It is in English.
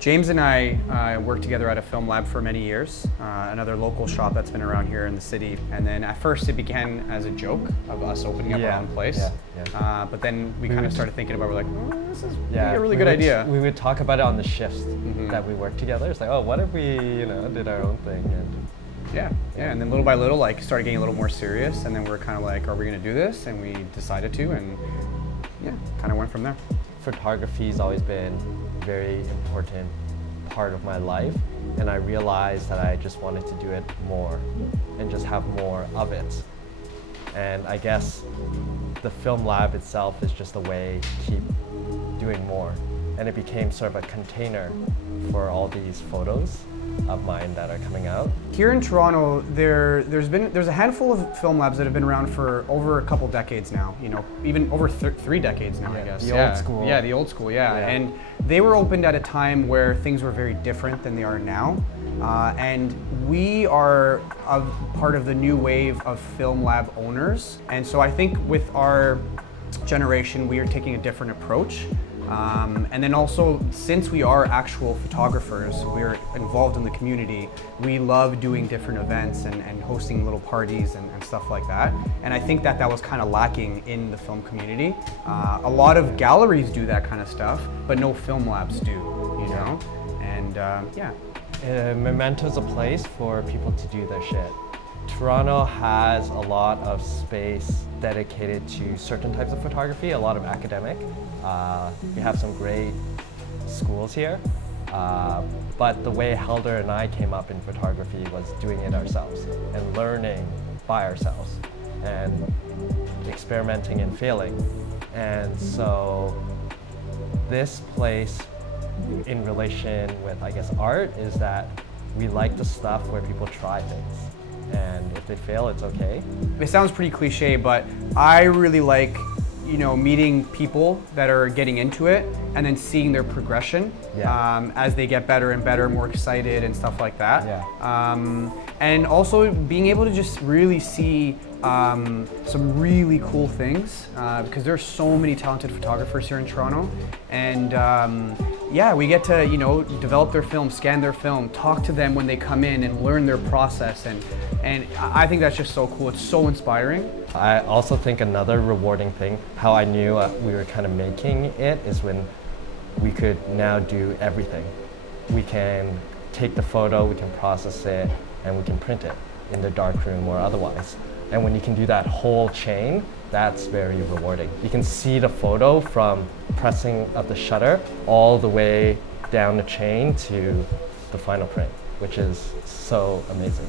James and I worked together at a film lab for many years, another local shop that's been around here in the city. And then at first it began as a joke of us opening up our own place. But then we kind of started thinking about, we're like, oh, this is a really good idea. We would talk about it on the shifts that we worked together. It's like, oh, what if we, did our own thing? And and then little by little, like, started getting a little more serious. And then we're kind of like, are we going to do this? And we decided to, and kind of went from there. Photography's always been a very important part of my life, and I realized that I just wanted to do it more and just have more of it. And I guess the film lab itself is just a way to keep doing more. And it became sort of a container for all these photos of mine that are coming out. Here in Toronto, there's a handful of film labs that have been around for over a couple decades now. Even over 3 decades now, I guess. The old school. Yeah, the old school. And they were opened at a time where things were very different than they are now. And we are a part of the new wave of film lab owners. And so I think with our generation, we are taking a different approach. And then also, since we are actual photographers, we're involved in the community, we love doing different events and hosting little parties and stuff like that. And I think that was kind of lacking in the film community. A lot of galleries do that kind of stuff, but no film labs do, And Memento is a place for people to do their shit. Toronto has a lot of space dedicated to certain types of photography, a lot of academic. We have some great schools here, but the way Helder and I came up in photography was doing it ourselves and learning by ourselves and experimenting and failing. And so this place, in relation with, I guess, art, is that we like the stuff where people try things. And if they fail, it's okay. It sounds pretty cliche, but I really like, meeting people that are getting into it and then seeing their progression as they get better and better, more excited and stuff like that. And also being able to just really see some really cool things because there's so many talented photographers here in Toronto. And we get to, develop their film, scan their film, talk to them when they come in and learn their process. And I think that's just so cool. It's so inspiring. I also think another rewarding thing, how I knew we were kind of making it, is when we could now do everything. We can take the photo, we can process it, and we can print it in the darkroom or otherwise. And when you can do that whole chain, that's very rewarding. You can see the photo from pressing of the shutter all the way down the chain to the final print, which is so amazing.